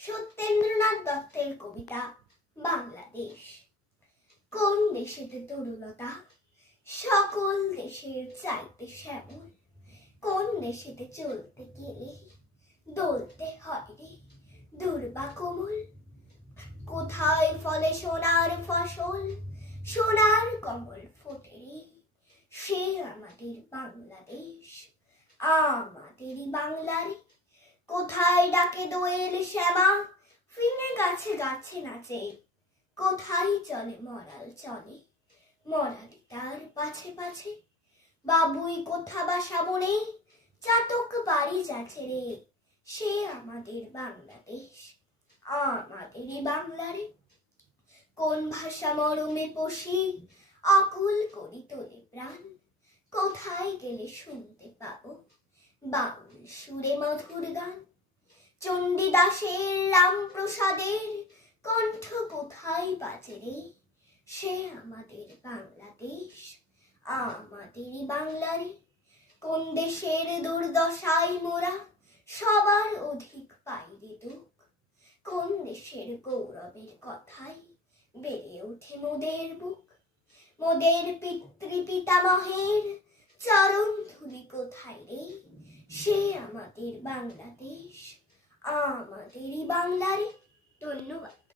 সত্যেন্দ্রনাথ দত্তের কবিতা বাংলাদেশ। কোন দেশেতে তরুলতা সকল দেশের চাইতে শ্যামল, কোন দেশেতে চলতে গেলে দলতে হয় রে দুর্বা কোমল। কোথায় ফলে সোনার ফসল, সোনার কমল ফোটে রে, সে আমাদের বাংলাদেশ, আমাদেরই বাংলার। কোথায় ডাকে দোয়েল শ্যামা, ফিঙে গাছে গাছে নাচে, কোথায় চলে মরাল চলে, মরালি তার পাছে পাছে। বাবুই কোথা বা সাবনে, চাতক বাড়ি যাচ্ছে রে, সে আমাদের বাংলাদেশ, আমাদেরই বাংলারে। কোন ভাষা মরমে পশি, আকুল করি তোলে প্রাণ, কোথায় গেলে শুনতে পাবো বাউল সুরে মধুর গান। চণ্ডীদাসের রামপ্রসাদের কণ্ঠ কোথায় বাজে রে, সে আমাদের বাংলাদেশ, আমাদেরই বাংলারে। কোন দেশের দুর্দশায় মোরা সবার অধিক পাই রে দুঃখ, কোন দেশের গৌরবের কথায় বেড়ে ওঠে মোদের বুক। মোদের পিতৃপিতামহের চরণ ধুলি কোথায় রে, সে আমাদের বাংলাদেশ, আমাদেরই বাংলারে। ধন্যবাদ।